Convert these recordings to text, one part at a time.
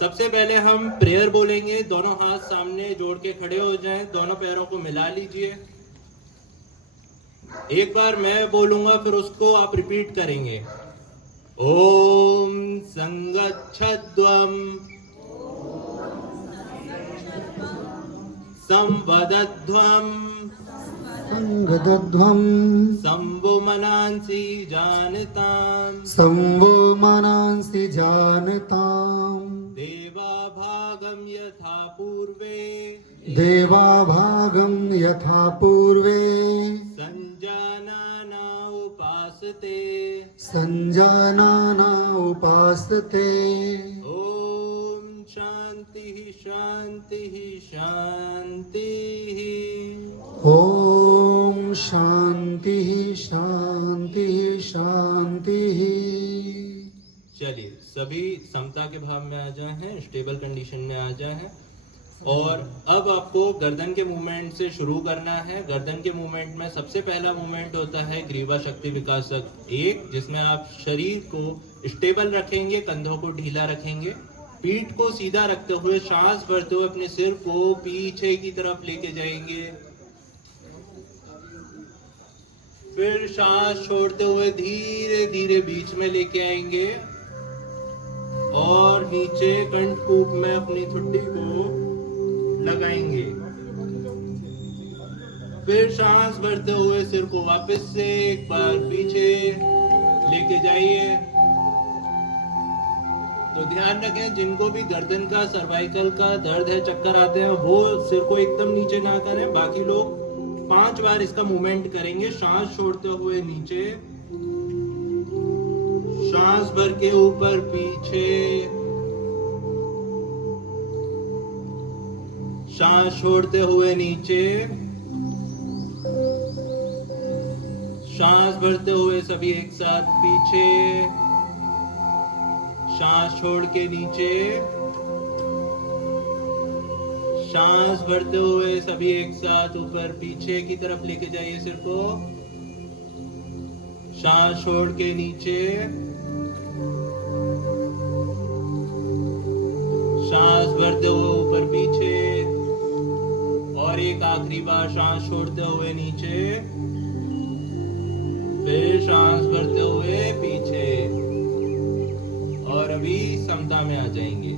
सबसे पहले हम प्रेयर बोलेंगे। दोनों हाथ सामने जोड़ के खड़े हो जाएं, दोनों पैरों को मिला लीजिए। एक बार मैं बोलूंगा, फिर उसको आप रिपीट करेंगे। ओम संगच्छध्वम संवदध्वम संगदध्वं संवो मनांसि जानताम संवो मनांसि जानताम् देवा भागम यथा पूर्वे देवाभागं यथा पूर्वे संजानाना उपासते सञ्जानाना उपासते। ओम शांति शांति शांति। ॐ शान्तिः शान्तिः शान्तिः। चलिए सभी समता के भाव में आ जाए हैं, स्टेबल कंडीशन में आ जाए हैं। और अब आपको गर्दन के मूवमेंट से शुरू करना है। गर्दन के मूवमेंट में सबसे पहला मूवमेंट होता है ग्रीवा शक्ति विकासक 1, जिसमें आप शरीर को स्टेबल रखेंगे, कंधों को ढीला रखेंगे, पीठ को सीधा रखते हुए सांस भरते हुए अपने सिर को पीछे की तरफ लेके जाएंगे। फिर सांस छोड़ते हुए धीरे धीरे बीच में लेके आएंगे और नीचे कंठकूप में अपनी ठुड्डी को लगाएंगे। फिर सांस भरते हुए सिर को वापस से एक बार पीछे लेके जाइए। तो ध्यान रखें, जिनको भी गर्दन का सर्वाइकल का दर्द है, चक्कर आते हैं, वो सिर को एकदम नीचे ना करें। बाकी लोग 5 बार इसका मूवमेंट करेंगे। सांस छोड़ते हुए नीचे, सांस भर के ऊपर पीछे, सांस छोड़ते हुए नीचे, सांस भरते हुए सभी एक साथ पीछे, सांस छोड़ के नीचे, सांस भरते हुए सभी एक साथ ऊपर पीछे की तरफ लेके जाइए सिर को, सांस छोड़ के नीचे, सांस भरते हुए ऊपर पीछे, और एक आखिरी बार सांस छोड़ते हुए नीचे, फिर सांस भरते हुए पीछे। और अभी समता में आ जाएंगे।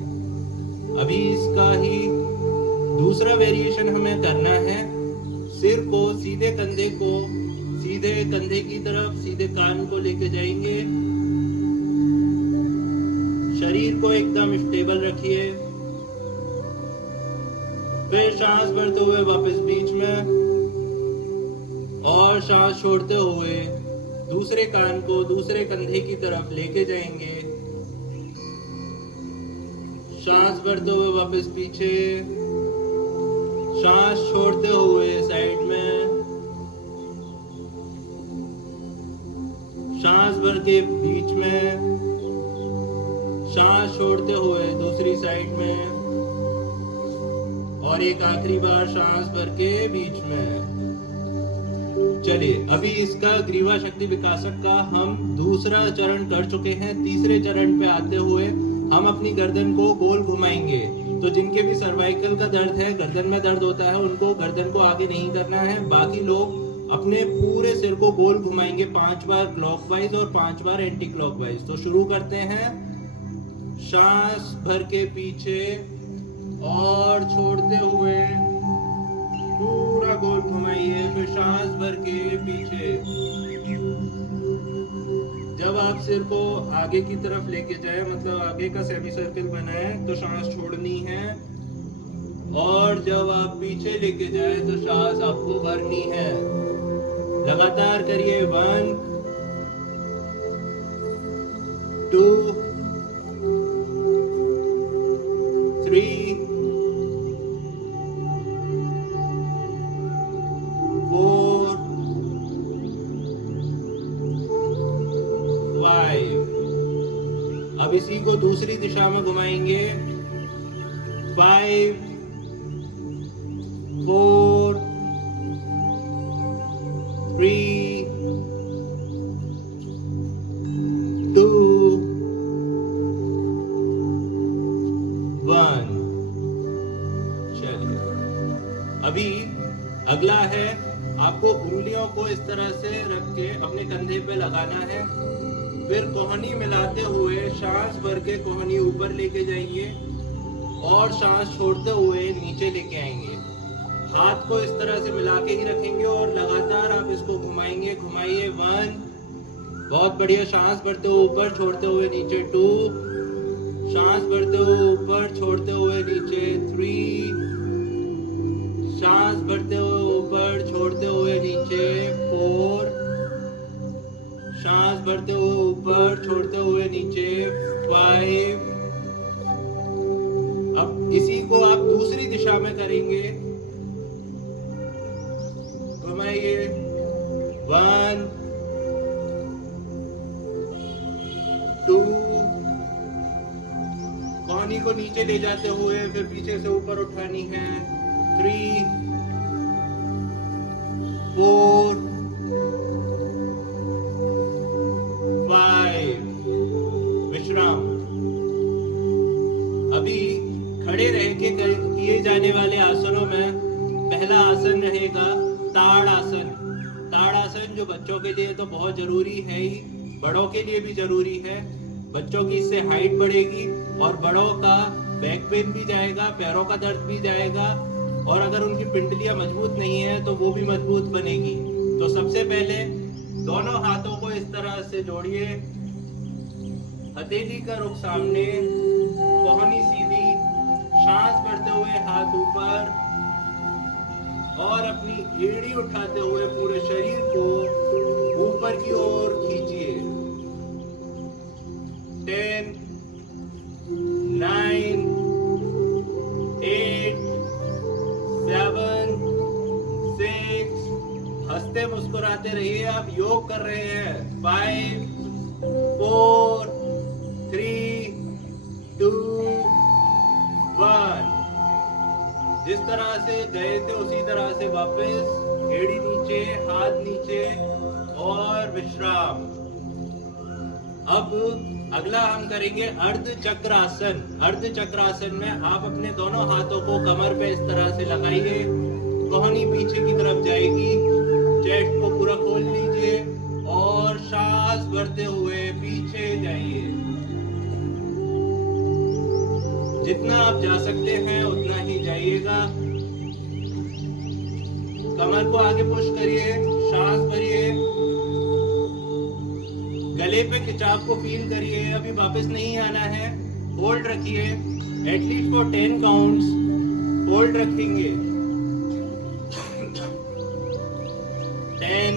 अभी इसका ही दूसरा वेरिएशन हमें करना है। सिर को सीधे कंधे की तरफ, सीधे कान को लेके जाएंगे। शरीर को एकदम स्टेबल रखिए। फिर सांस भरते हुए वापस बीच में, और सांस छोड़ते हुए दूसरे कान को दूसरे कंधे की तरफ लेके जाएंगे। सांस भरते हुए वापस पीछे, सांस छोड़ते हुए साइड में, सांस भर के बीच में, सांस छोड़ते हुए दूसरी साइड में, और एक आखिरी बार सांस भर के बीच में। चलिए, अभी इसका ग्रीवा शक्ति विकासक का हम दूसरा चरण कर चुके हैं। तीसरे चरण पे आते हुए हम अपनी गर्दन को गोल घुमाएंगे। तो जिनके भी सर्वाइकल का दर्द है, गर्दन में दर्द होता है, उनको गर्दन को आगे नहीं करना है। बाकी लोग अपने पूरे सिर को गोल घुमाएंगे 5 बार क्लॉकवाइज और 5 बार एंटी क्लॉकवाइज। तो शुरू करते हैं। सांस भर के पीछे और छोड़ते हुए पूरा गोल घुमाइए। फिर सांस भर के पीछे। जब आप सिर को आगे की तरफ लेके जाए, मतलब आगे का सेमी सर्कल बनाए, तो सांस छोड़नी है। और जब आप पीछे लेके जाए तो सांस आपको भरनी है। लगातार करिए। 1 2 3 4 5। अब इसी को दूसरी दिशा में घुमाएंगे। 5 4 3 2 1। चलिए, अभी अगला है, आपको उंगलियों को इस तरह से रख के अपने कंधे पे लगाना है। फिर कोहनी मिलाते हुए सांस भर के कोहनी ऊपर लेके जाएंगे और सांस छोड़ते हुए नीचे लेके आएंगे। हाथ को इस तरह से मिला के ही रखेंगे और लगातार आप इसको घुमाएंगे। घुमाइए 1, बहुत बढ़िया। सांस भरते हुए ऊपर, छोड़ते हुए नीचे 2, सांस भरते हुए ऊपर, छोड़ते हुए नीचे 3, सांस भरते हुए ऊपर, छोड़ते हुए नीचे 4, सांस भरते हुए ऊपर, छोड़ते हुए नीचे 5। अब इसी को आप दूसरी दिशा में करेंगे। घुमाइए 1, 2, कोहनी को नीचे ले जाते हुए फिर पीछे से ऊपर उठानी है। 3, 4, 5। विश्राम। अभी खड़े रह के किए जाने वाले आसनों में पहला आसन रहेगा ताड़ आसन। ताड़ आसन जो बच्चों के लिए तो बहुत जरूरी है ही, बड़ों के लिए भी जरूरी है। बच्चों की इससे हाइट बढ़ेगी और बड़ों का बैक पेन भी जाएगा, पैरों का दर्द भी जाएगा, और अगर उनकी पिंडलियां मजबूत नहीं है तो वो भी मजबूत बनेगी। तो सबसे पहले दोनों हाथों को इस तरह से जोड़िए, हथेली का रुख सामने, कोहनी सीधी, सांस भरते हुए हाथ ऊपर और अपनी एड़ी उठाते हुए पूरे शरीर को ऊपर की ओर खींचिए। 10, 9, 8, 7, 6। हंसते मुस्कुराते रहिए, आप योग कर रहे हैं। 5, 4, 3, 2, 1। जिस तरह से गए थे उसी तरह से वापस, एड़ी नीचे, हाथ नीचे और विश्राम। अब अगला हम करेंगे अर्ध चक्रासन। अर्ध चक्रासन में आप अपने दोनों हाथों को कमर पे इस तरह से लगाइए, कोहनी पीछे की तरफ जाएगी, चेस्ट को पूरा खोल लीजिए और सांस भरते हुए पीछे जाइए। जितना आप जा सकते हैं उतना ही जाइएगा। कमर को आगे पुश करिए, सांस भरिए, गले पे खिंचाव को फील करिए। अभी वापस नहीं आना है, होल्ड रखिए एटलीस्ट फॉर 10 काउंट्स। होल्ड रखेंगे 10,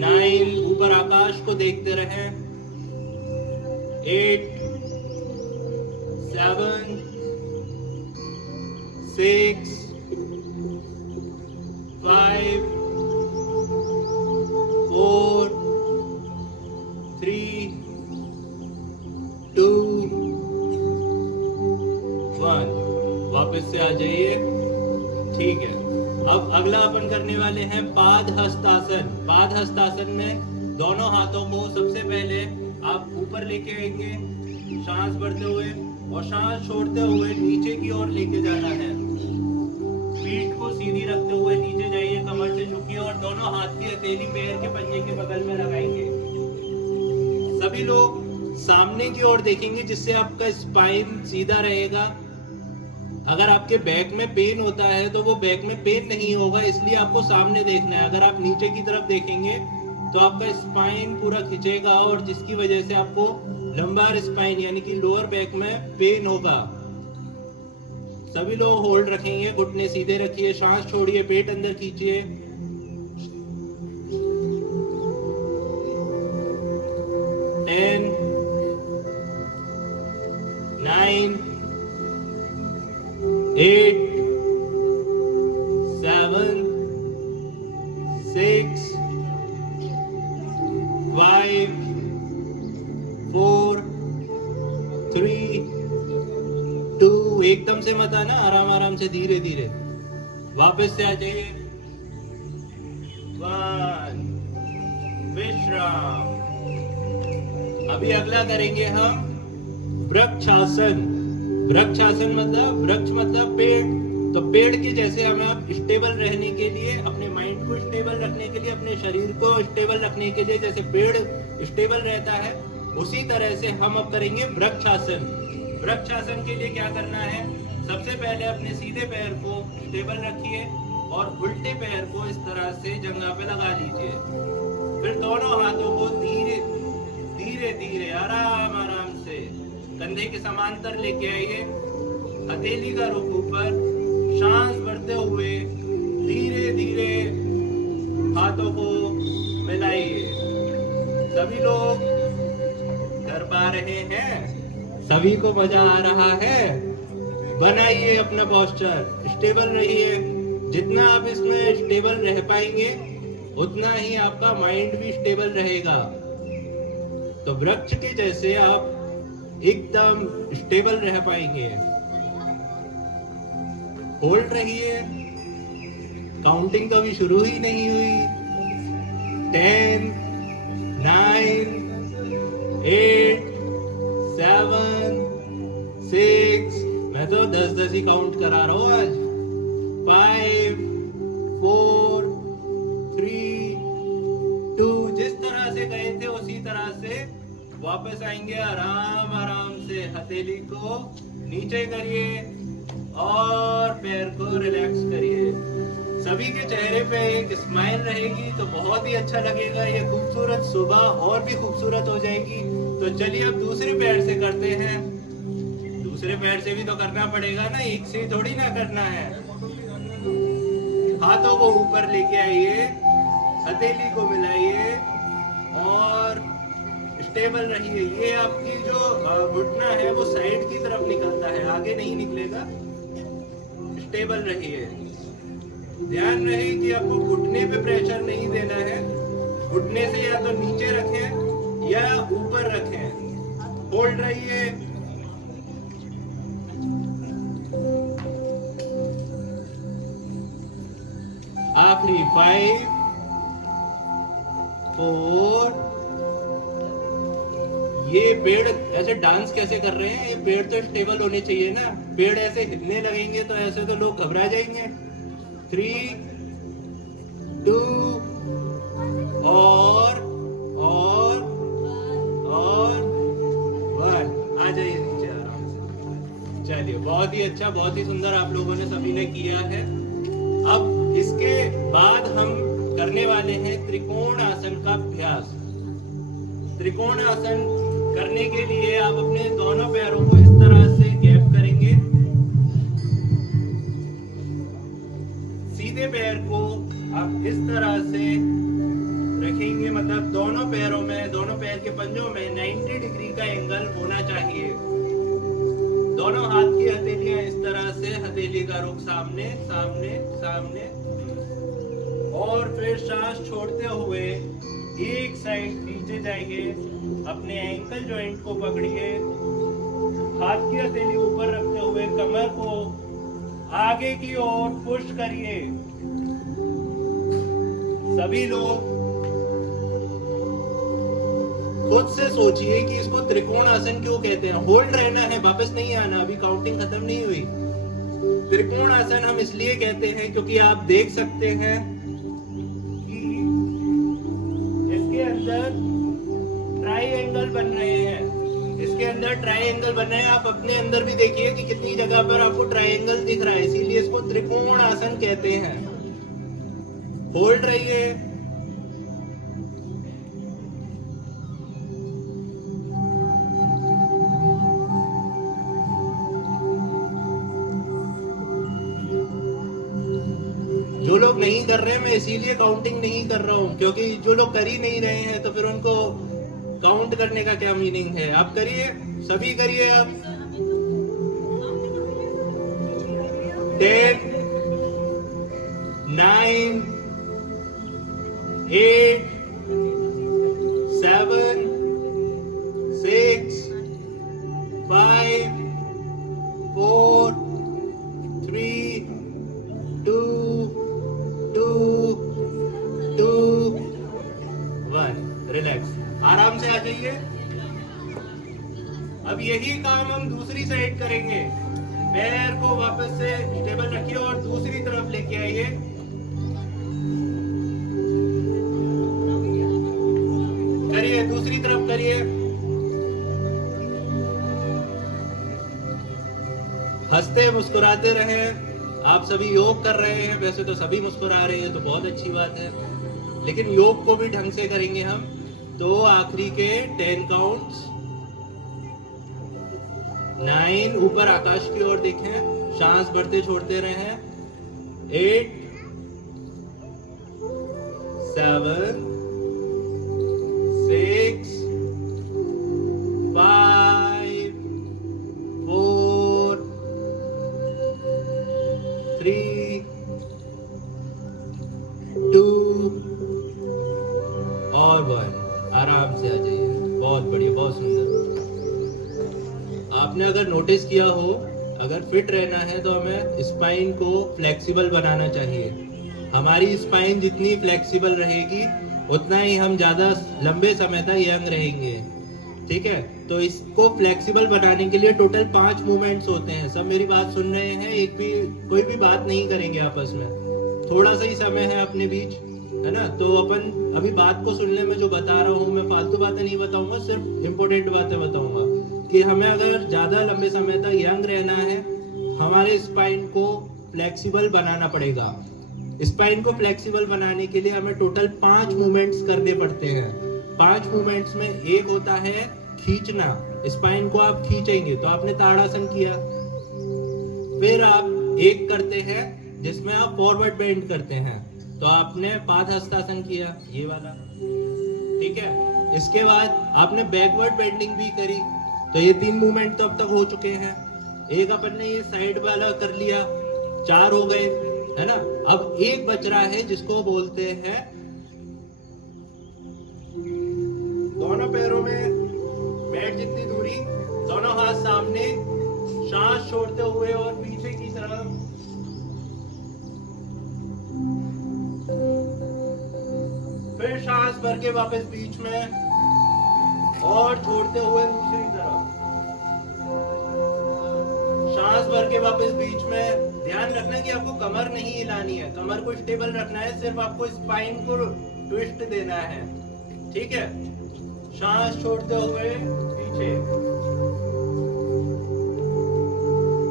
9, ऊपर आकाश को देखते रहें। 8, 7, 6, 5, 4, 3, 2, 1। वापस से आ जाइए। ठीक है, अब अगला अपन करने वाले हैं पाद हस्तासन। पाद हस्तासन में दोनों हाथों को सबसे पहले आप ऊपर लेके आएंगे, सांस भरते हुए, और सांस छोड़ते हुए नीचे की ओर लेके जाना है। पीठ को सीधी रखते हुए नीचे जाइए, कमर से झुकिए और दोनों हाथ की हथेली पैर के पंजे के बगल में लगाएंगे। सभी लोग सामने की ओर देखेंगे जिससे आपका स्पाइन सीधा रहेगा। अगर आपके बैक में पेन होता है तो वो बैक में पेन नहीं होगा, इसलिए आपको सामने देखना है। अगर आप नीचे की तरफ देखेंगे तो आपका स्पाइन पूरा खिंचेगा और जिसकी वजह से आपको लंबार स्पाइन यानी कि लोअर बैक में पेन होगा। सभी लोग होल्ड रखेंगे, घुटने सीधे रखिए, सांस छोड़िए, पेट अंदर खींचिए। 10, 9, 8, 7, 6, 5, 4, 3, 2। एकदम से मत आना, आराम आराम से, धीरे धीरे। वापस से आ जाइए। 1, विश्राम। अभी अगला करेंगे हम वृक्षासन। वृक्षासन मतलब वृक्ष मतलब पेड़, तो पेड़ के जैसे हमें अब स्टेबल रहने के लिए, अपने माइंड को स्टेबल रखने के लिए, अपने शरीर को स्टेबल रखने के लिए जैसे पेड़ स्टेबल रहता है, उसी तरह से हम अब करेंगे वृक्षासन। वृक्षासन के लिए क्या करना है, सबसे पहले अपने सीधे पैर को स्टेबल रखिए और उल्टे पैर को इस तरह से जंघा पे लगा लीजिए। फिर दोनों हाथों को धीरे धीरे धीरे आराम आराम से कंधे के समांतर लेके आइए। हथेली का रुख ऊपर, सांस भरते हुए धीरे धीरे हाथों को मिलाइए। सभी लोग कर पा रहे हैं? सभी को मजा आ रहा है? बनाइए अपना पोस्चर, स्टेबल रहिए। जितना आप इसमें स्टेबल रह पाएंगे उतना ही आपका माइंड भी स्टेबल रहेगा। तो वृक्ष के जैसे आप एकदम स्टेबल रह पाएंगे। होल्ड रहिए, काउंटिंग कभी शुरू ही नहीं हुई। 10, 9, 8, 7, 6, मैं तो 10 ही काउंट करा रहा हूं आज। 5, 4, 3, 2, जिस तरह से गए थे उसी तरह से वापस आएंगे। आराम आराम से हथेली को नीचे करिए और पैर को रिलैक्स करिए। सभी के चेहरे पे एक स्माइल रहेगी तो बहुत ही अच्छा लगेगा। ये खूबसूरत सुबह और भी खूबसूरत हो जाएगी। तो चलिए अब दूसरे पैर से करते हैं। दूसरे पैर से भी तो करना पड़ेगा ना, एक से ही थोड़ी ना करना है। हाथों को ऊपर लेके आइए, हथेली को मिलाइए और स्टेबल रहिए। ये आपकी जो घुटना है वो साइड की तरफ निकलता है, आगे नहीं निकलेगा। स्टेबल रहिए। ध्यान रहे कि आपको घुटने पे प्रेशर नहीं देना है। घुटने से या तो नीचे रखें या ऊपर रखें। होल्ड रहिए। आखिरी 5, 4। ये पेड़ ऐसे डांस कैसे कर रहे हैं? ये पेड़ तो स्टेबल होने चाहिए ना। पेड़ ऐसे हिलने लगेंगे तो ऐसे तो लोग घबरा जाएंगे। 3, 2 और 1। आ जाइए नीचे आराम से। चलिए, बहुत ही अच्छा, बहुत ही सुंदर आप लोगों ने सभी ने किया है। अब इसके बाद हम करने वाले हैं त्रिकोण आसन का अभ्यास। त्रिकोण आसन करने के लिए आप अपने दोनों पैरों को इस तरह से गैप करेंगे। सीधे पैर को आप इस तरह से रखेंगे, मतलब दोनों पैरों में, दोनों पैर के पंजों में 90 डिग्री का एंगल होना चाहिए। दोनों हाथ की हथेलियां इस तरह से, हथेली का रुख सामने सामने सामने, और फिर सांस छोड़ते हुए एक साइड नीचे जाइए। अपने एंकल जॉइंट को पकड़िए, हाथ की हथेली ऊपर रखते हुए कमर को आगे की ओर पुश करिए। सभी लोग खुद से सोचिए कि इसको त्रिकोण आसन क्यों कहते हैं। होल्ड रहना है, वापस नहीं आना, अभी काउंटिंग खत्म नहीं हुई। त्रिकोण आसन हम इसलिए कहते हैं क्योंकि आप देख सकते हैं कि इसके अंदर ट्राइएंगल बन रहे हैं। इसके अंदर ट्राइएंगल बन रहे हैं। आप अपने अंदर भी देखिए कि कितनी जगह पर आपको ट्राइएंगल दिख रहा है, इसीलिए इसको त्रिकोण आसन कहते हैं। होल्ड रहिए। जो लोग नहीं कर रहे हैं, मैं इसीलिए काउंटिंग नहीं कर रहा हूं, क्योंकि जो लोग कर ही नहीं रहे हैं तो फिर उनको काउंट करने का क्या मीनिंग है। आप करिए, सभी करिए। आप 10, 9, 8, 7, 6, 5, 4, 3, 2, 1। रिलैक्स, आराम से आ जाइए। अब यही काम हम दूसरी साइड करेंगे। पैर को वापस से स्टेबल रखिए और दूसरी तरफ लेके आइए। करिए, दूसरी तरफ करिए। हंसते मुस्कुराते रहें। आप सभी योग कर रहे हैं, वैसे तो सभी मुस्कुरा रहे हैं तो बहुत अच्छी बात है, लेकिन योग को भी ढंग से करेंगे हम। तो आखिरी के 10 काउंट्स। 9, ऊपर आकाश की ओर देखें, सांस भरते छोड़ते रहें। 8, 7, 6, 5, 4, 3, 2 और 1। आराम से आ जाइए। बहुत बढ़िया, बहुत सुंदर। आपने अगर नोटिस किया हो, अगर फिट रहना है तो हमें स्पाइन को फ्लेक्सिबल बनाना चाहिए। हमारी स्पाइन जितनी फ्लेक्सिबल रहेगी उतना ही हम ज्यादा लंबे समय तक यंग रहेंगे। ठीक है, तो इसको फ्लेक्सिबल बनाने के लिए टोटल 5 मूवमेंट्स होते हैं। सब मेरी बात सुन रहे हैं? एक भी कोई भी बात नहीं करेंगे आपस में। थोड़ा सा ही समय है अपने बीच, है ना? तो अपन अभी बात को सुनने में जो बता रहा हूँ, मैं फालतू बातें नहीं बताऊंगा, सिर्फ इम्पोर्टेंट बातें बताऊंगा कि हमें अगर ज्यादा लंबे समय तक यंग रहना है, हमारे स्पाइन को फ्लेक्सिबल बनाना पड़ेगा। स्पाइन को फ्लेक्सिबल बनाने के लिए हमें टोटल 5 मूवमेंट्स करने पड़ते हैं। 5 मूवमेंट्स में एक होता है खींचना। स्पाइन को आप खींचेंगे तो आपने ताड़ासन किया। फिर आप एक करते हैं जिसमें आप फॉरवर्ड बेंड करते हैं, तो आपने पादहस्तासन किया, ये वाला। ठीक है, इसके बाद आपने बैकवर्ड बेंडिंग भी करी, तो ये 3 मूवमेंट तो अब तक हो चुके हैं। एक अपन ने ये साइड वाला कर लिया, 4 हो गए, है ना? अब एक बच रहा है जिसको बोलते हैं दोनों पैरों में मैट जितनी दूरी, दोनों हाथ सामने, सांस छोड़ते हुए और पीछे की तरफ। फिर सांस भर के वापस बीच में और छोड़ते हुए दूसरी तरफ। सांस भर के वापस बीच में। ध्यान रखना कि आपको कमर नहीं हिलानी है, कमर को स्टेबल रखना है, सिर्फ आपको स्पाइन को ट्विस्ट देना है। ठीक है, सांस छोड़ते हुए पीछे,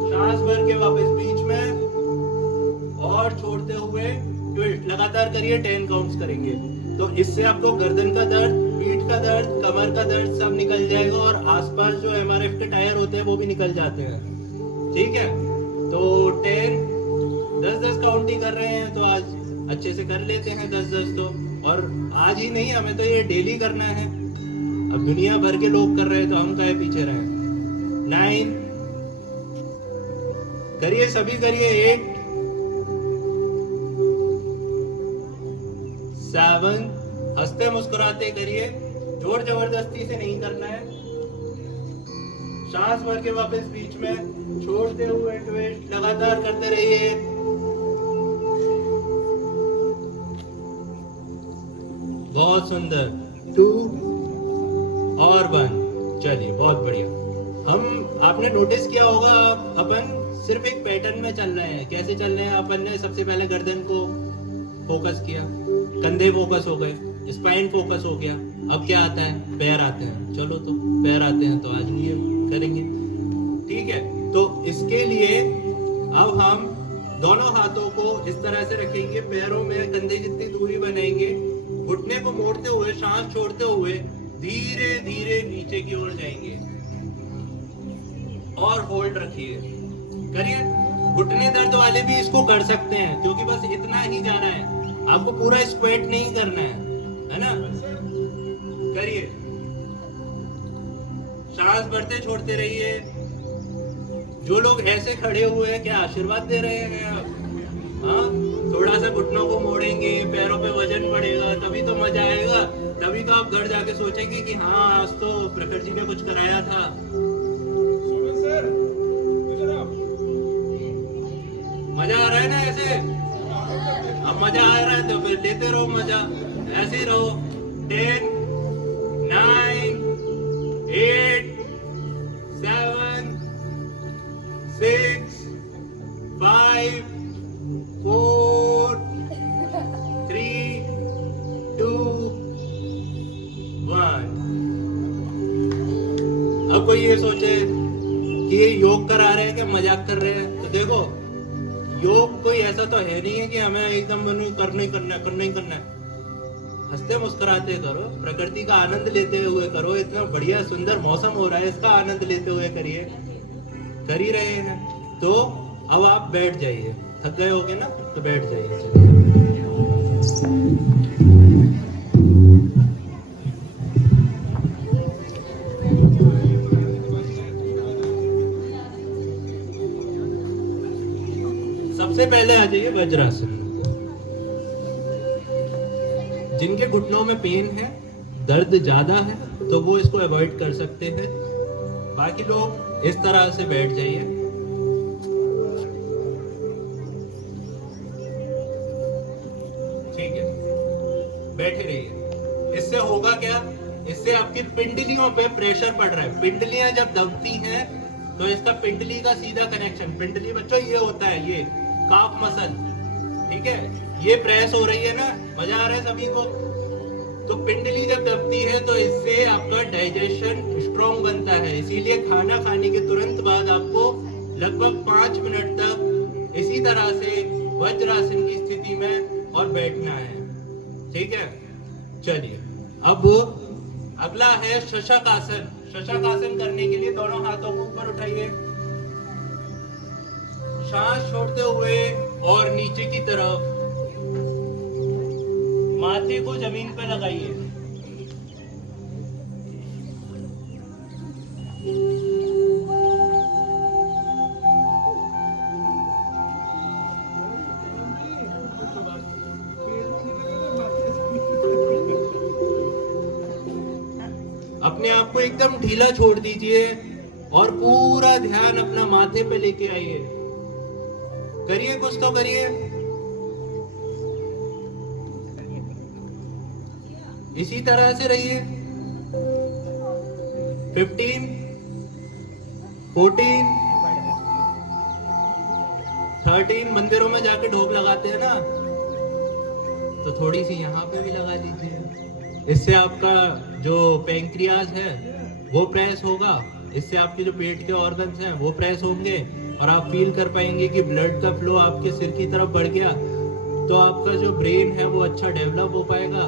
सांस भर के वापस बीच में और छोड़ते हुए ट्विस्ट। लगातार करिए, 10 काउंट्स करेंगे, तो इससे आपको गर्दन का दर्द, पीठ का दर्द, कमर का दर्द सब निकल जाएगा और आसपास जो एमआरएफ के टायर होते हैं वो भी निकल जाते हैं। ठीक है, तो 10 काउंटिंग कर रहे हैं, तो आज अच्छे से कर लेते हैं 10 तो। और आज ही नहीं, हमें तो ये डेली करना है। अब दुनिया भर के लोग कर रहे हैं तो हम कहे पीछे रहे। 9 करिए, सभी करिए। 8, 7, हंसते मुस्कुराते करिए, जोर जबरदस्ती से नहीं करना है। सांस भर के वापस बीच में, छोड़ते हुए ट्विस्ट। लगातार करते रहिए। बहुत सुंदर। 2 और 1। चलिए, बहुत बढ़िया। आपने नोटिस किया होगा, अपन सिर्फ एक पैटर्न में चल रहे हैं। कैसे चल रहे हैं? अपन ने सबसे पहले गर्दन को फोकस किया, कंधे फोकस हो गए, स्पाइन फोकस हो गया। अब क्या आता है? पैर आते हैं। चलो, तो पैर आते हैं तो आज ये करेंगे। ठीक है, तो इसके लिए अब हम दोनों हाथों को इस तरह से रखेंगे, पैरों में कंधे जितनी दूरी बनाएंगे, घुटने को मोड़ते हुए, सांस छोड़ते हुए धीरे धीरे नीचे की ओर जाएंगे और होल्ड रखिए। करिए। घुटने दर्द वाले भी इसको कर सकते हैं, क्योंकि बस इतना ही जाना है, आपको पूरा स्क्वेट नहीं करना है ना? करिए, सांस भरते छोड़ते रहिए। जो लोग ऐसे खड़े हुए हैं, क्या आशीर्वाद दे रहे हैं आप? हाँ, थोड़ा सा घुटनों को मोड़ेंगे, पैरों पे वजन बढ़ेगा, तभी तो मजा आएगा। तभी तो आप घर जाके सोचेंगे कि हाँ, आज तो प्रखर जी ने कुछ कराया था। सर, मजा आ रहा है ना ऐसे? अब मजा आ रहा है तो फिर लेते रहो मजा, ऐसे ही रहो। 10, 9, 8, 7, 6, 5, 4, 3, 2, 1। अब कोई ये सोचे कि ये योग करा रहे हैं कि मजाक कर रहे हैं, तो देखो योग कोई ऐसा तो है नहीं है कि हमें एकदम करना ही करना है। हंसते मुस्कुराते करो, प्रकृति का आनंद लेते हुए करो। इतना बढ़िया सुंदर मौसम हो रहा है, इसका आनंद लेते हुए करिए। कर ही रहे हैं तो अब आप बैठ जाइए। थक गए होगे ना, तो बैठ जाइए। सबसे पहले आ जाइए वज्रासन। जिनके घुटनों में पेन है, दर्द ज्यादा है, तो वो इसको अवॉइड कर सकते हैं। बाकी लोग इस तरह से बैठ जाइए। ठीक है, बैठे रहिए। इससे होगा क्या, इससे आपकी पिंडलियों पे प्रेशर पड़ रहा है। पिंडलियां जब दबती हैं तो इसका पिंडली का सीधा कनेक्शन, पिंडली बच्चों ये होता है, ये काफ मसल, ठीक है, ये प्रेस हो रही है ना, मजा आ रहा है सभी को। तो पिंडली जब दबती है तो इससे आपका डाइजेशन स्ट्रॉन्ग बनता है। इसीलिए खाना खाने के तुरंत बाद आपको लगभग 5 मिनट तक इसी तरह से वज्रासन की स्थिति में और बैठना है। ठीक है, चलिए अब अगला है शशक आसन। शशक आसन करने के लिए दोनों हाथों को ऊपर उठाइए, सांस छोड़ते हुए और नीचे की तरफ माथे को जमीन पर लगाइए। अपने आप को एकदम ढीला छोड़ दीजिए और पूरा ध्यान अपना माथे पे लेके आइए। करिए, कुछ तो करिए। इसी तरह से रहिए। 15, 14, 13। मंदिरों में जाके ढोक लगाते हैं ना, तो थोड़ी सी यहाँ पे भी लगा लीजिए। इससे आपका जो पैंक्रियाज है वो प्रेस होगा, इससे आपके जो पेट के ऑर्गन्स हैं वो प्रेस होंगे और आप फील कर पाएंगे कि ब्लड का फ्लो आपके सिर की तरफ बढ़ गया। तो आपका जो ब्रेन है वो अच्छा डेवलप हो पाएगा।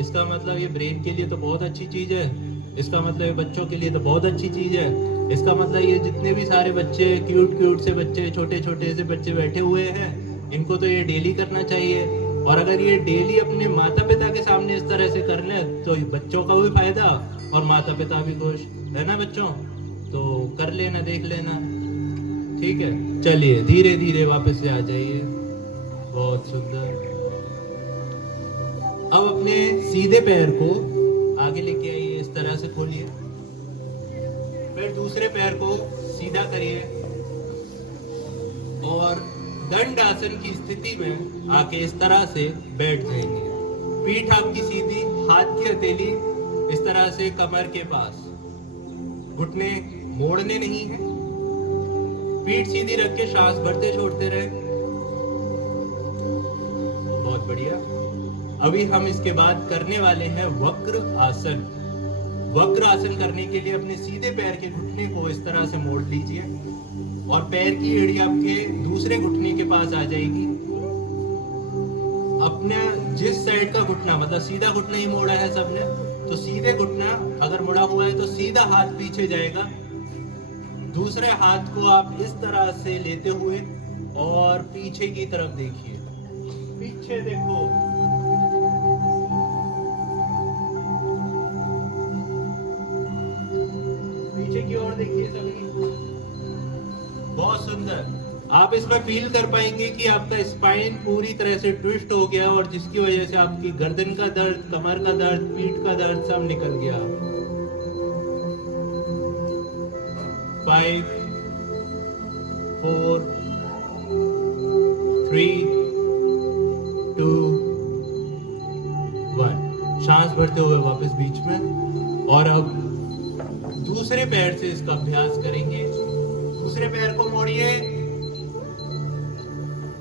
इसका मतलब ये ब्रेन के लिए तो बहुत अच्छी चीज है। इसका मतलब ये बच्चों के लिए तो बहुत अच्छी चीज है। इसका मतलब ये जितने भी सारे बच्चे, क्यूट से बच्चे, छोटे छोटे से बच्चे बैठे हुए हैं, इनको तो ये डेली करना चाहिए। और अगर ये डेली अपने माता पिता के सामने इस तरह से कर ले तो बच्चों का भी फायदा और माता पिता भी खुश है ना बच्चों। तो कर लेना, देख लेना। ठीक है, चलिए धीरे धीरे वापस से आ जाइए। बहुत सुंदर। अब अपने सीधे पैर को आगे लेके आइए, इस तरह से खोलिए। फिर दूसरे पैर को सीधा करिए और दंड आसन की स्थिति में आके इस तरह से बैठ जाएंगे। पीठ आपकी सीधी, हाथ की हथेली इस तरह से कमर के पास, घुटने मोड़ने नहीं है। पीठ सीधी रख के सांस भरते छोड़ते रहे। बहुत बढ़िया। अभी हम इसके बाद करने वाले हैं वक्र आसन। वक्र आसन करने के लिए अपने सीधे पैर के घुटने को इस तरह से मोड़ लीजिए और पैर की एड़ी आपके दूसरे घुटने के पास आ जाएगी। अपने जिस साइड का घुटना, मतलब सीधा घुटना ही मोड़ा है सबने, तो सीधे घुटना अगर मुड़ा हुआ है तो सीधा हाथ पीछे जाएगा। दूसरे हाथ को आप इस तरह से लेते हुए और पीछे की तरफ देखिए। पीछे देखो। पीछे की ओर देखिए सभी। बहुत सुंदर। आप इसमें फील कर पाएंगे कि आपका स्पाइन पूरी तरह से ट्विस्ट हो गया और जिसकी वजह से आपकी गर्दन का दर्द, कमर का दर्द, पीठ का दर्द सब निकल गया। 5, 4, 3, 2, 1। सांस भरते हुए वापस बीच में। और अब दूसरे पैर से इसका अभ्यास करेंगे। दूसरे पैर को मोड़िए,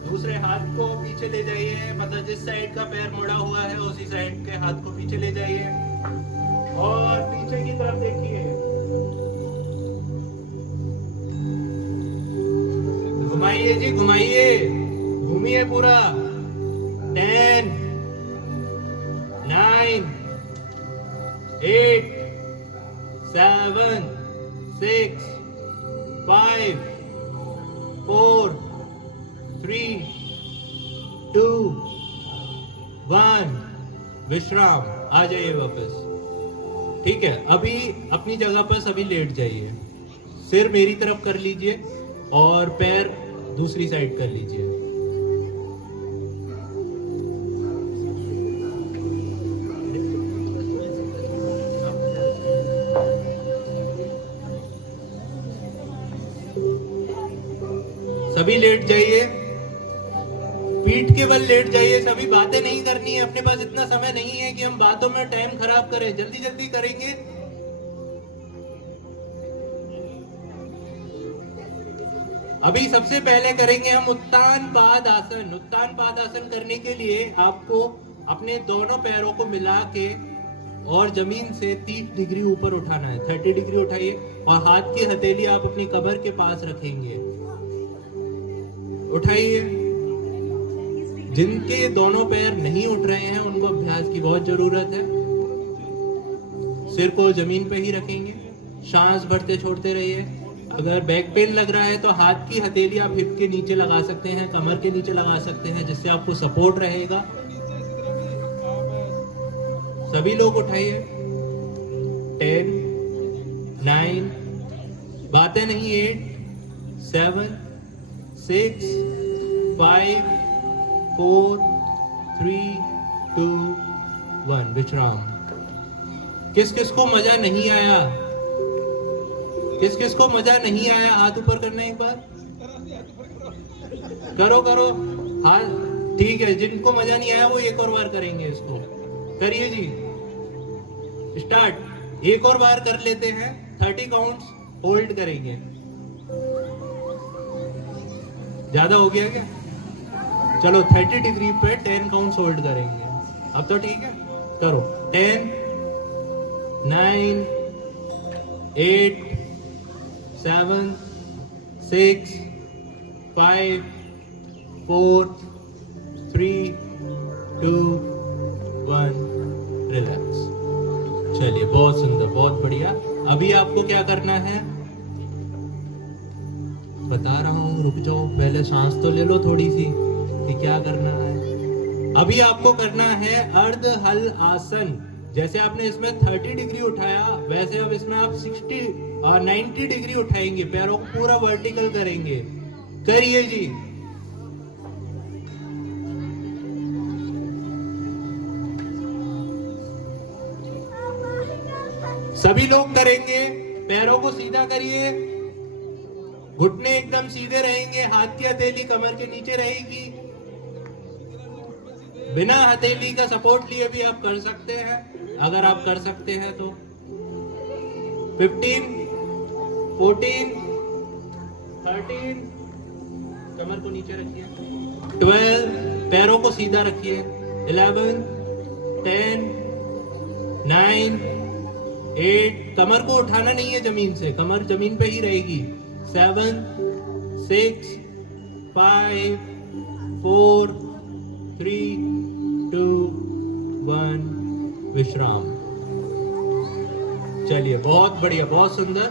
दूसरे हाथ को पीछे ले जाइए, मतलब जिस साइड का पैर मुड़ा हुआ है उसी साइड के हाथ को पीछे ले जाइए और पीछे की तरफ देखिए। घुमाइए जी, घुमाइए, घूमिए पूरा। 10 9 8 7 6 5 4 3 2 1 विश्राम। आ जाइए वापस। ठीक है, अभी अपनी जगह पर सभी लेट जाइए। सिर मेरी तरफ कर लीजिए और पैर दूसरी साइड कर लीजिए। सभी लेट जाइए, पीठ के बल लेट जाइए। सभी बातें नहीं करनी है, अपने पास इतना समय नहीं है कि हम बातों में टाइम खराब करें। जल्दी जल्दी करेंगे। अभी सबसे पहले करेंगे हम उत्तान पाद आसन। उत्तान पाद आसन करने के लिए आपको अपने दोनों पैरों को मिला के और जमीन से 30 डिग्री ऊपर उठाना है। 30 डिग्री उठाइए और हाथ की हथेली आप अपनी कमर के पास रखेंगे। उठाइए। जिनके दोनों पैर नहीं उठ रहे हैं उनको अभ्यास की बहुत जरूरत है। सिर को जमीन पे ही रखेंगे, सांस भरते छोड़ते रहिए। अगर बैक पेन लग रहा है तो हाथ की हथेली आप हिप के नीचे लगा सकते हैं, कमर के नीचे लगा सकते हैं, जिससे आपको सपोर्ट रहेगा। सभी लोग उठाइए। 10 9 बातें नहीं, 8 7 6 5 4 3 2 1 विश्राम। किस किस को मजा नहीं आया? किस किस को मजा नहीं आया? हाथ ऊपर करना एक बार। करो करो हाथ। ठीक है, जिनको मजा नहीं आया वो एक और बार करेंगे। इसको करिए जी, स्टार्ट। एक और बार कर लेते हैं। 30 काउंट्स होल्ड करेंगे। ज्यादा हो गया क्या? चलो 30 डिग्री पे 10 काउंट्स होल्ड करेंगे। अब तो ठीक है, करो। 10 9 8 7 6 5 4 3 2 1 रिलैक्स। चलिए, बहुत सुंदर, बहुत बढ़िया। अभी आपको क्या करना है बता रहा हूँ, रुक जाओ, पहले सांस तो ले लो थोड़ी सी कि क्या करना है। अभी आपको करना है अर्ध हल आसन। जैसे आपने इसमें 30 डिग्री उठाया, वैसे अब इसमें आप 60 और 90 डिग्री उठाएंगे। पैरों को पूरा वर्टिकल करेंगे। करिए जी। सभी लोग करेंगे। पैरों को सीधा करिए, घुटने एकदम सीधे रहेंगे, हाथ की हथेली कमर के नीचे रहेगी। बिना हथेली का सपोर्ट लिए भी आप कर सकते हैं, अगर आप कर सकते हैं तो। 15 14 13 कमर को नीचे रखिए। 12 पैरों को सीधा रखिए। 11 10 9 8 कमर को उठाना नहीं है जमीन से, कमर जमीन पे ही रहेगी। 7 6 5 4 3 2 1 विश्राम। चलिए, बहुत बढ़िया, बहुत सुंदर।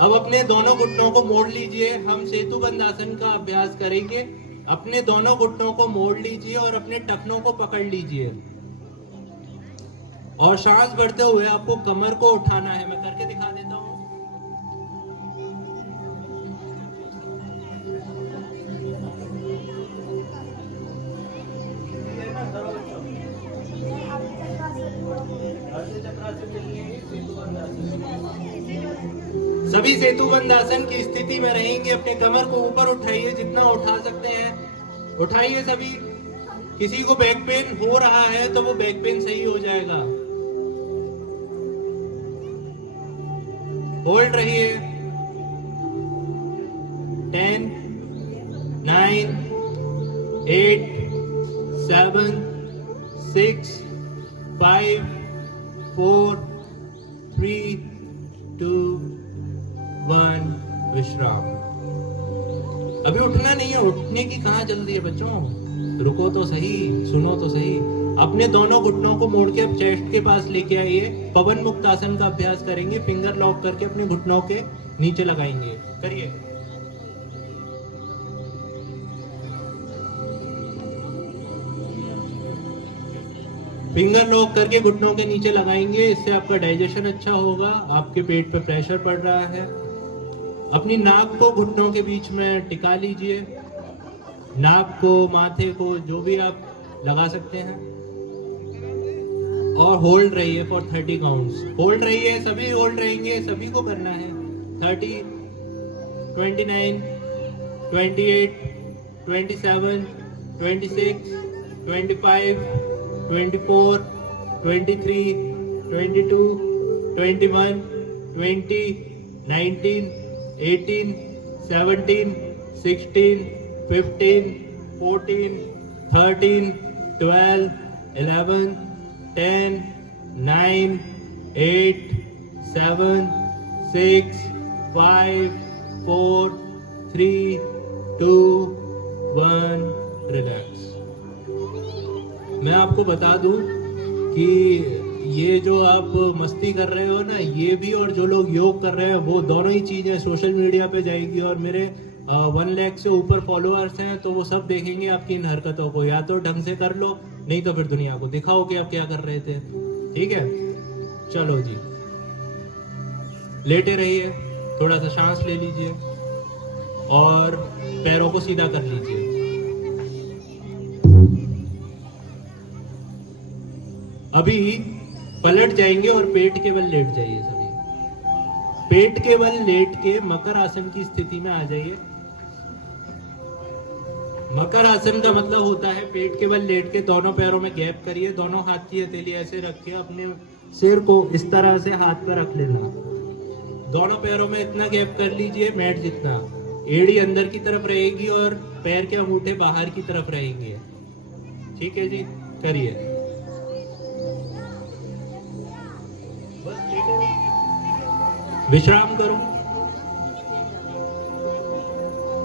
अब अपने दोनों घुटनों को मोड़ लीजिए। हम सेतुबंध आसन का अभ्यास करेंगे। अपने दोनों घुटनों को मोड़ लीजिए और अपने टखनों को पकड़ लीजिए और सांस भरते हुए आपको कमर को उठाना है। मैं करके दिखा देता हूं। सभी सेतुबंध आसन की स्थिति में रहेंगे। अपने कमर को ऊपर उठाइए, जितना उठा सकते हैं उठाइए सभी। किसी को बैक पेन हो रहा है तो वो बैक पेन सही हो जाएगा। होल्ड रहिए। 10, 9, 8, 7, 6, 5, 4, 3, 2, 1 विश्राम। अभी उठना नहीं है, उठने की कहाँ जल्दी है बच्चों, रुको तो सही, सुनो तो सही। अपने दोनों घुटनों को मोड़ के अब चेस्ट के पास लेके आइए, पवन मुक्त आसन का अभ्यास करेंगे। फिंगर लॉक करके अपने घुटनों के नीचे लगाएंगे, करिए। फिंगर लॉक करके घुटनों के नीचे लगाएंगे, इससे आपका डाइजेशन अच्छा होगा। आपके पेट पे प्रेशर पड़ रहा है। अपनी नाक को घुटनों के बीच में टिका लीजिए, नाक को, माथे को, जो भी आप लगा सकते हैं, और होल्ड रहिए फॉर 30 काउंट्स। होल्ड रहिए, सभी होल्ड रहेंगे, सभी को करना है। 30, 29, 28, 27, 26, 25, 24, 23, 22, 21, 20, 19, 18, 17, 16, 15, 14, 13, 12, 11, 10, 9, 8, 7, 6, 5, 4, 3, 2, 1 रिलैक्स। मैं आपको बता दूं कि ये जो आप मस्ती कर रहे हो ना, ये भी, और जो लोग योग कर रहे हैं, वो दोनों ही चीज़ें सोशल मीडिया पे जाएगी, और मेरे 1 लाख से ऊपर फॉलोअर्स हैं, तो वो सब देखेंगे आपकी इन हरकतों को। या तो ढंग से कर लो, नहीं तो फिर दुनिया को दिखाओ कि आप क्या कर रहे थे। ठीक है, चलो जी, लेटे रहिए, थोड़ा सा सांस ले लीजिए और पैरों को सीधा कर लीजिए। अभी पलट जाएंगे और पेट के बल लेट जाइए सभी। पेट के बल लेट के मकर आसन की स्थिति में आ जाइए। मकर आसन का मतलब होता है पेट के बल लेट के दोनों पैरों में गैप करिए, दोनों हाथ की हथेली ऐसे रखिए, अपने सिर को इस तरह से हाथ पर रख लेना, दोनों पैरों में इतना गैप कर लीजिए मैट जितना। एड़ी अंदर की तरफ रहेगी और पैर के अंगूठे बाहर की तरफ रहेंगे। ठीक है जी, करिए। विश्राम करो,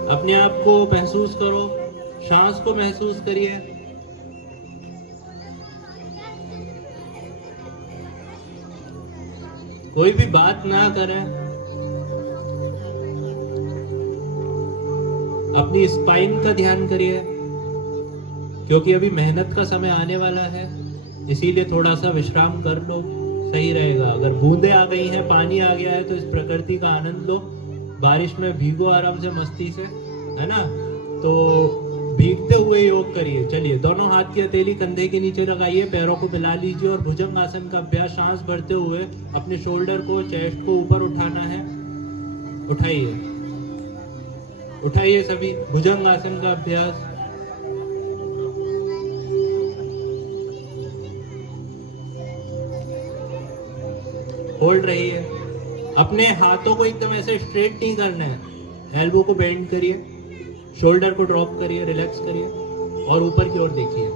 अपने आप को महसूस करो, सांस को महसूस करिए। कोई भी बात ना करें, अपनी स्पाइन का ध्यान करिए, क्योंकि अभी मेहनत का समय आने वाला है, इसीलिए थोड़ा सा विश्राम कर लो, सही रहेगा। अगर बूंदे आ गई हैं, पानी आ गया है, तो इस प्रकृति का आनंद लो। बारिश में भीगो आराम से, मस्ती से, है ना। तो भीगते हुए योग करिए। चलिए, दोनों हाथ की हथेली कंधे के नीचे लगाइए, पैरों को मिला लीजिए और भुजंग आसन का अभ्यास सांस भरते हुए अपने शोल्डर को, चेस्ट को ऊपर उठाना है। उठाइए, उठाइए सभी, भुजंग आसन का अभ्यास। होल्ड रहिए। अपने हाथों को एकदम ऐसे स्ट्रेट नहीं करना है, एल्बो को बेंड करिए, शोल्डर को ड्रॉप करिए, रिलैक्स करिए और ऊपर की ओर देखिए।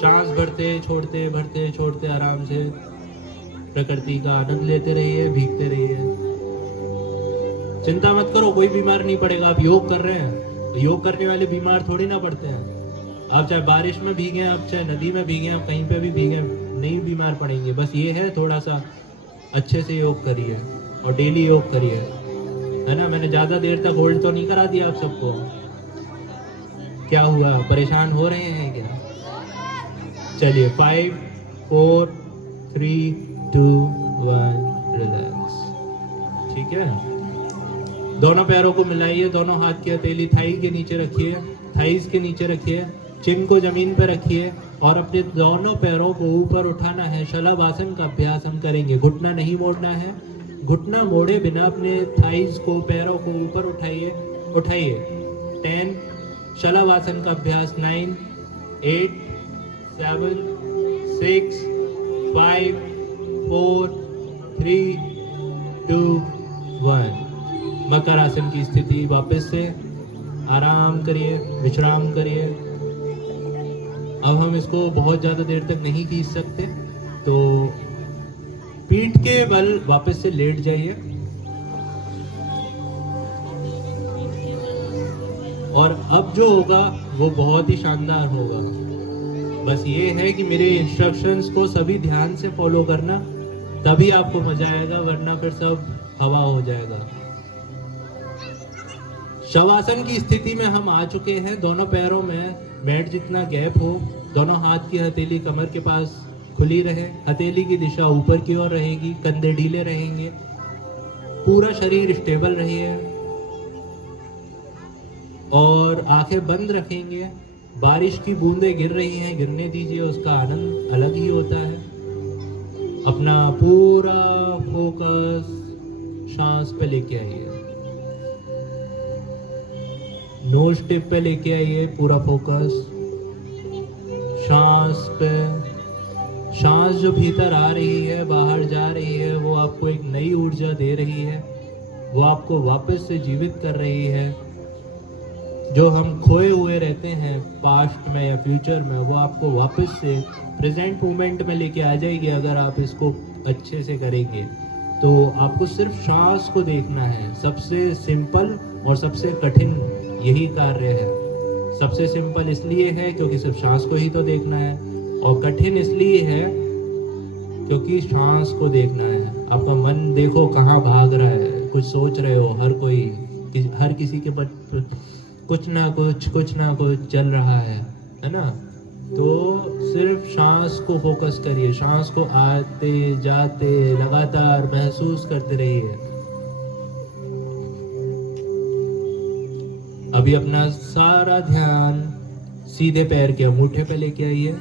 सांस भरते छोड़ते, भरते छोड़ते आराम से प्रकृति का आनंद लेते रहिए, भीगते रहिए। चिंता मत करो, कोई बीमार नहीं पड़ेगा। आप योग कर रहे हैं, योग करने वाले बीमार थोड़ी ना पड़ते हैं। आप चाहे बारिश में भीगे, आप चाहे नदी में भीगे, आप कहीं पे भी भीगे, नहीं बीमार पड़ेंगे। बस ये है, थोड़ा सा अच्छे से योग करिए और डेली योग करिए, है ना। मैंने ज़्यादा देर तक होल्ड तो नहीं करा दिया आप सबको। क्या हुआ, परेशान हो रहे हैं क्या? चलिए, 5, 4, 3, 2, 1 रिलैक्स। ठीक है, दोनों पैरों को मिलाइए, दोनों हाथ की हथेली थाई के नीचे रखिए, थाइस के नीचे रखिए, चिन को जमीन पर रखिए और अपने दोनों पैरों को ऊपर उठाना है। शलभासन का अभ्यास हम करेंगे। घुटना नहीं मोड़ना है, घुटना मोड़े बिना अपने थाइस को, पैरों को ऊपर उठाइए, उठाइए। 10, शलभासन का अभ्यास। 9, 8, 7, 6, 5, 4, 3, 2, 1। मकर आसन की स्थिति वापस से आराम करिए, विश्राम करिए। अब हम इसको बहुत ज़्यादा देर तक नहीं खींच सकते, तो पीठ के बल वापस से लेट जाइए और अब जो होगा वो बहुत ही शानदार होगा। बस ये है कि मेरे इंस्ट्रक्शंस को सभी ध्यान से फॉलो करना, तभी आपको मजा आएगा, वरना फिर सब हवा हो जाएगा। शवासन की स्थिति में हम आ चुके हैं। दोनों पैरों में मैट जितना गैप हो, दोनों हाथ की हथेली कमर के पास खुली रहे, हथेली की दिशा ऊपर की ओर रहेगी, कंधे ढीले रहेंगे, पूरा शरीर स्टेबल रहिए और आंखें बंद रखेंगे। बारिश की बूंदें गिर रही हैं, गिरने दीजिए, उसका आनंद अलग ही होता है। अपना पूरा फोकस सांस पे लेके आइए, नोज टिप पे लेके आइए, पूरा फोकस सांस पे। सांस जो भीतर आ रही है, बाहर जा रही है, वो आपको एक नई ऊर्जा दे रही है, वो आपको वापस से जीवित कर रही है। जो हम खोए हुए रहते हैं पास्ट में या फ्यूचर में, वो आपको वापस से प्रेजेंट मोमेंट में लेके आ जाएगी अगर आप इसको अच्छे से करेंगे। तो आपको सिर्फ सांस को देखना है। सबसे सिंपल और सबसे कठिन यही कार्य है। सबसे सिंपल इसलिए है क्योंकि सिर्फ सांस को ही तो देखना है, और कठिन इसलिए है क्योंकि सांस को देखना है। आपका मन देखो कहाँ भाग रहा है, कुछ सोच रहे हो, हर किसी के पर कुछ ना कुछ चल रहा है ना। तो सिर्फ सांस को फोकस करिए, सांस को आते जाते लगातार महसूस करते रहिए। अभी अपना सारा ध्यान सीधे पैर के अंगूठे पे लेके आइए।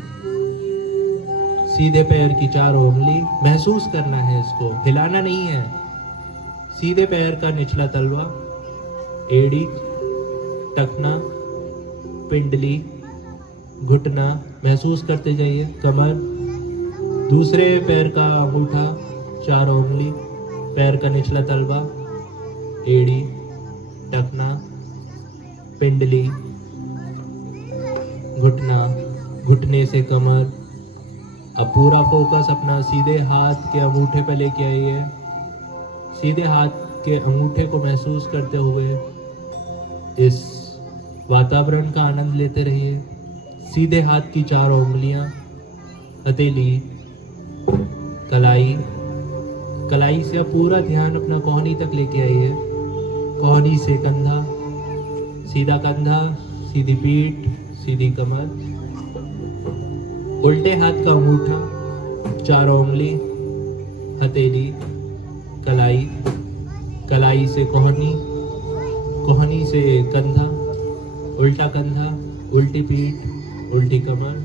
सीधे पैर की चारों उंगली महसूस करना है, इसको हिलाना नहीं है। सीधे पैर का निचला तलवा, एड़ी, टखना, पिंडली, घुटना महसूस करते जाइए, कमर। दूसरे पैर का अंगूठा, चारों उंगली, पैर का निचला तलवा, एड़ी, टखना, पिंडली, घुटना, घुटने से कमर। अब पूरा फोकस अपना सीधे हाथ के अंगूठे पे लेके आइए। सीधे हाथ के अंगूठे को महसूस करते हुए इस वातावरण का आनंद लेते रहिए। सीधे हाथ की चारों उंगलियां, हथेली, कलाई, कलाई से पूरा ध्यान अपना कोहनी तक लेके आइए। कोहनी से कंधा, सीधा कंधा, सीधी पीठ, सीधी कमर। उल्टे हाथ का अंगूठा, चारों उंगली, हथेली, कलाई, कलाई से कोहनी, कोहनी से कंधा, उल्टा कंधा, उल्टी पीठ, उल्टी कमर।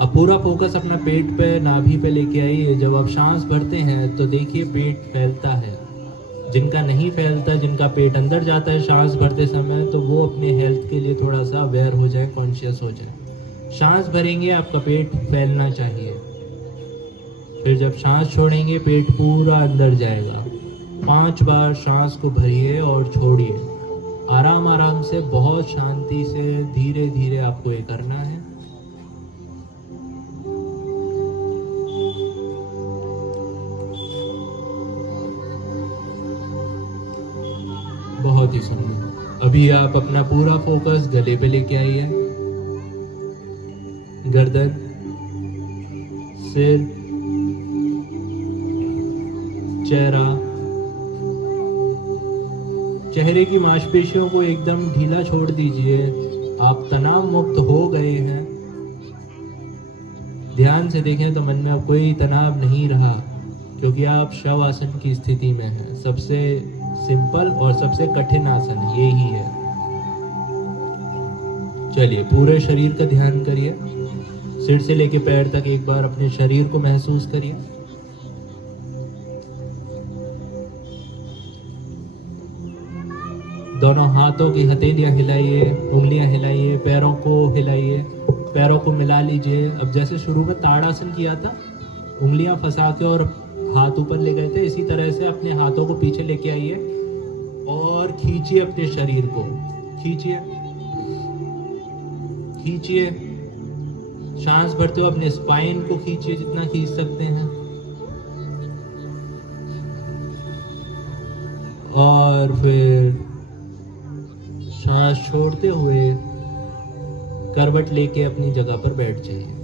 अब पूरा फोकस अपना पेट पे, नाभि पे लेके आइए। जब आप सांस भरते हैं तो देखिए पेट फैलता है। जिनका नहीं फैलता, जिनका पेट अंदर जाता है सांस भरते समय, तो वो अपने हेल्थ के लिए थोड़ा सा अवेयर हो जाए, कॉन्शियस हो जाए। सांस भरेंगे आपका पेट फैलना चाहिए, फिर जब सांस छोड़ेंगे पेट पूरा अंदर जाएगा। 5 बार सांस को भरिए और छोड़िए, आराम आराम से, बहुत शांति से, धीरे धीरे आपको ये करना है। बहुत ही सुंदर। अभी आप अपना पूरा फोकस गले पे लेके आइए। गर्दन, सिर, चेहरा, चेहरे की मांसपेशियों को एकदम ढीला छोड़ दीजिए। आप तनाव मुक्त हो गए हैं। ध्यान से देखें तो मन में अब कोई तनाव नहीं रहा, क्योंकि आप शव आसन की स्थिति में हैं। सबसे सिंपल और सबसे कठिन आसन ये ही है। चलिए पूरे शरीर का ध्यान करिए, सिर से लेके पैर तक एक बार अपने शरीर को महसूस करिए। दोनों हाथों की हथेलियां हिलाइए, उंगलियां हिलाइए, पैरों को हिलाइए, पैरों को मिला लीजिए। अब जैसे शुरू में ताड़ासन किया था, उंगलियां फंसा के और हाथ ऊपर ले गए थे, इसी तरह से अपने हाथों को पीछे लेके आइए। और खींचिए अपने शरीर को, खींचिए खींचिए। सांस भरते हुए अपने स्पाइन को खींचिए जितना खींच सकते हैं, और फिर सांस छोड़ते हुए करवट लेके अपनी जगह पर बैठ जाइए।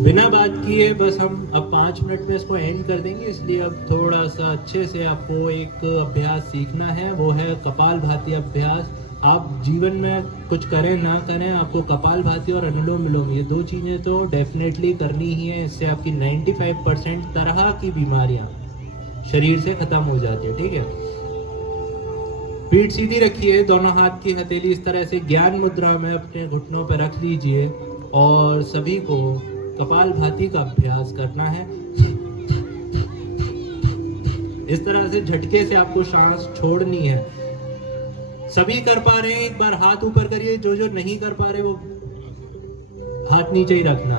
बिना बात किए बस हम अब 5 मिनट में इसको एंड कर देंगे, इसलिए अब थोड़ा सा अच्छे से आपको एक अभ्यास सीखना है, वो है कपालभाति अभ्यास। आप जीवन में कुछ करें ना करें, आपको कपालभाति और अनुलोम विलोम ये 2 चीज़ें तो डेफिनेटली करनी ही है। इससे आपकी 95% तरह की बीमारियां शरीर से खत्म हो जाती है। ठीक है, पीठ सीधी रखिए, दोनों हाथ की हथेली इस तरह से ज्ञान मुद्रा में अपने घुटनों पर रख लीजिए और सभी को कपालभाति का अभ्यास करना है। इस तरह से झटके से आपको सांस छोड़नी है। सभी कर पा रहे हैं एक बार हाथ ऊपर करिए, जो जो नहीं कर पा रहे वो हाथ नीचे ही रखना।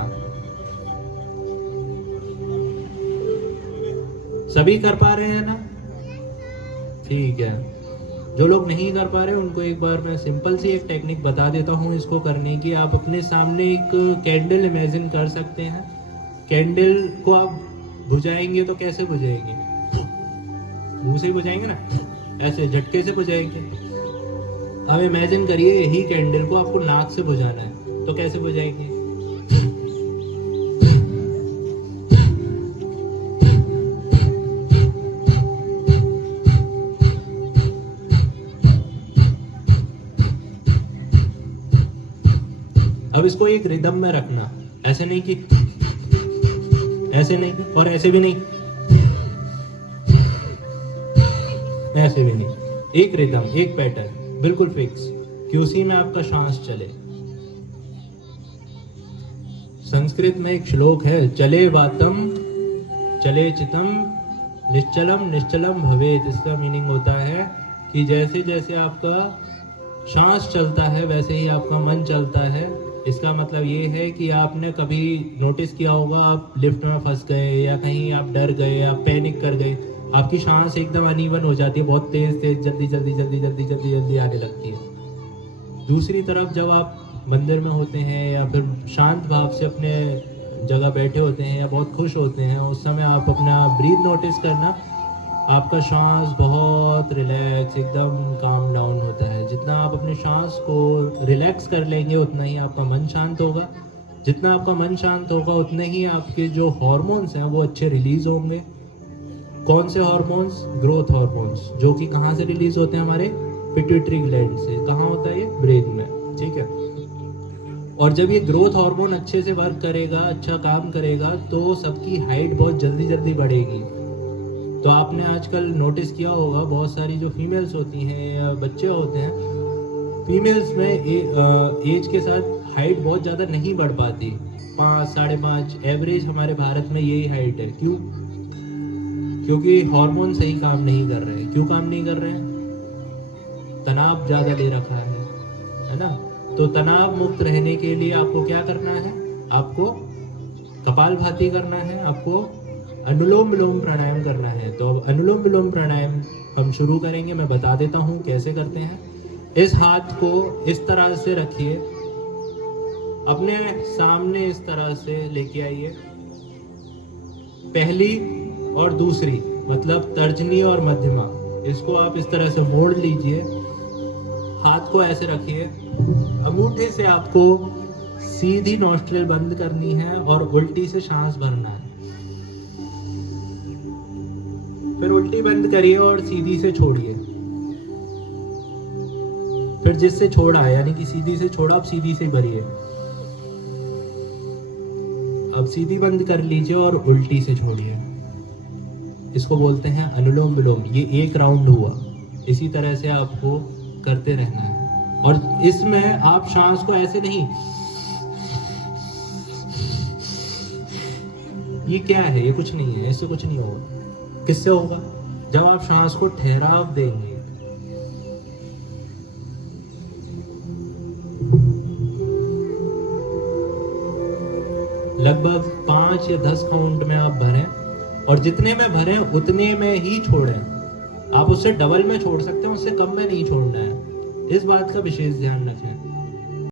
सभी कर पा रहे हैं ना? ठीक है। जो लोग नहीं कर पा रहे उनको एक बार मैं सिंपल सी एक टेक्निक बता देता हूँ इसको करने की। आप अपने सामने एक कैंडल इमेजिन कर सकते हैं। कैंडल को आप बुझाएंगे तो कैसे बुझाएंगे? मुंह से ही बुझाएंगे ना, ऐसे झटके से बुझाएंगे। अब इमेजिन करिए यही कैंडल को आपको नाक से बुझाना है, तो कैसे बुझाएंगे? अब इसको एक रिदम में रखना, ऐसे नहीं कि ऐसे नहीं और ऐसे भी नहीं, ऐसे भी नहीं। एक रिदम, एक पैटर्न बिल्कुल फिक्स कि उसी में आपका सांस चले। संस्कृत में एक श्लोक है, चले वातम चले चितम निश्चलम निश्चलम भवेत। इसका मीनिंग होता है कि जैसे जैसे आपका सांस चलता है वैसे ही आपका मन चलता है। इसका मतलब ये है कि आपने कभी नोटिस किया होगा, आप लिफ्ट में फंस गए या कहीं आप डर गए, आप पैनिक कर गए, आपकी सांस एकदम अनइवन हो जाती है, बहुत तेज तेज जल्दी जल्दी जल्दी जल्दी जल्दी जल्दी आने लगती है। दूसरी तरफ जब आप मंदिर में होते हैं या फिर शांत भाव से अपने जगह बैठे होते हैं या बहुत खुश होते हैं, उस समय आप अपना ब्रीथ नोटिस करना, आपका सांस बहुत रिलैक्स एकदम काम डाउन होता है। जितना आप अपने सांस को रिलैक्स कर लेंगे उतना ही आपका मन शांत होगा। जितना आपका मन शांत होगा उतने ही आपके जो हार्मोन्स हैं वो अच्छे रिलीज होंगे। कौन से हार्मोन्स? ग्रोथ हार्मोन्स, जो कि कहाँ से रिलीज होते हैं? हमारे पिट्यूटरी ग्लैंड से। कहाँ होता है ये? ब्रेन में। ठीक है। और जब ये ग्रोथ हार्मोन अच्छे से वर्क करेगा, अच्छा काम करेगा, तो सबकी हाइट बहुत जल्दी जल्दी बढ़ेगी। तो आपने आजकल नोटिस किया होगा बहुत सारी जो फीमेल्स होती हैं या बच्चे होते हैं, फीमेल्स में एज के साथ हाइट बहुत ज़्यादा नहीं बढ़ पाती। 5, 5.5 एवरेज हमारे भारत में यही हाइट है। क्यों? क्योंकि हार्मोन सही काम नहीं कर रहे हैं। क्यों काम नहीं कर रहे हैं? तनाव ज़्यादा ले रखा है ना? तो तनाव मुक्त रहने के लिए आपको क्या करना है? आपको कपालभाति करना है, आपको अनुलोम विलोम प्राणायाम करना है। तो अब अनुलोम विलोम प्राणायाम हम शुरू करेंगे। मैं बता देता हूँ कैसे करते हैं। इस हाथ को इस तरह से रखिए, अपने सामने इस तरह से लेके आइए। पहली और दूसरी मतलब तर्जनी और मध्यमा, इसको आप इस तरह से मोड़ लीजिए। हाथ को ऐसे रखिए, अंगूठे से आपको सीधी नॉस्ट्रिल बंद करनी है और उल्टी से सांस भरना है। फिर उल्टी बंद करिए और सीधी से छोड़िए। फिर जिससे छोड़ा है यानी कि सीधी से छोड़ा, अब सीधी से भरिए। अब सीधी बंद कर लीजिए और उल्टी से छोड़िए। इसको बोलते हैं अनुलोम विलोम। ये एक राउंड हुआ। इसी तरह से आपको करते रहना है। और इसमें आप सांस को ऐसे नहीं, ये क्या है, ये कुछ नहीं है, इससे कुछ नहीं होगा। किससे होगा? जब आप सांस को ठहराव देंगे। लगभग 5 या 10 काउंट में आप भरें और जितने में भरें उतने में ही छोड़ें। आप उससे डबल में छोड़ सकते हैं, उससे कम में नहीं छोड़ना है। इस बात का विशेष ध्यान रखें।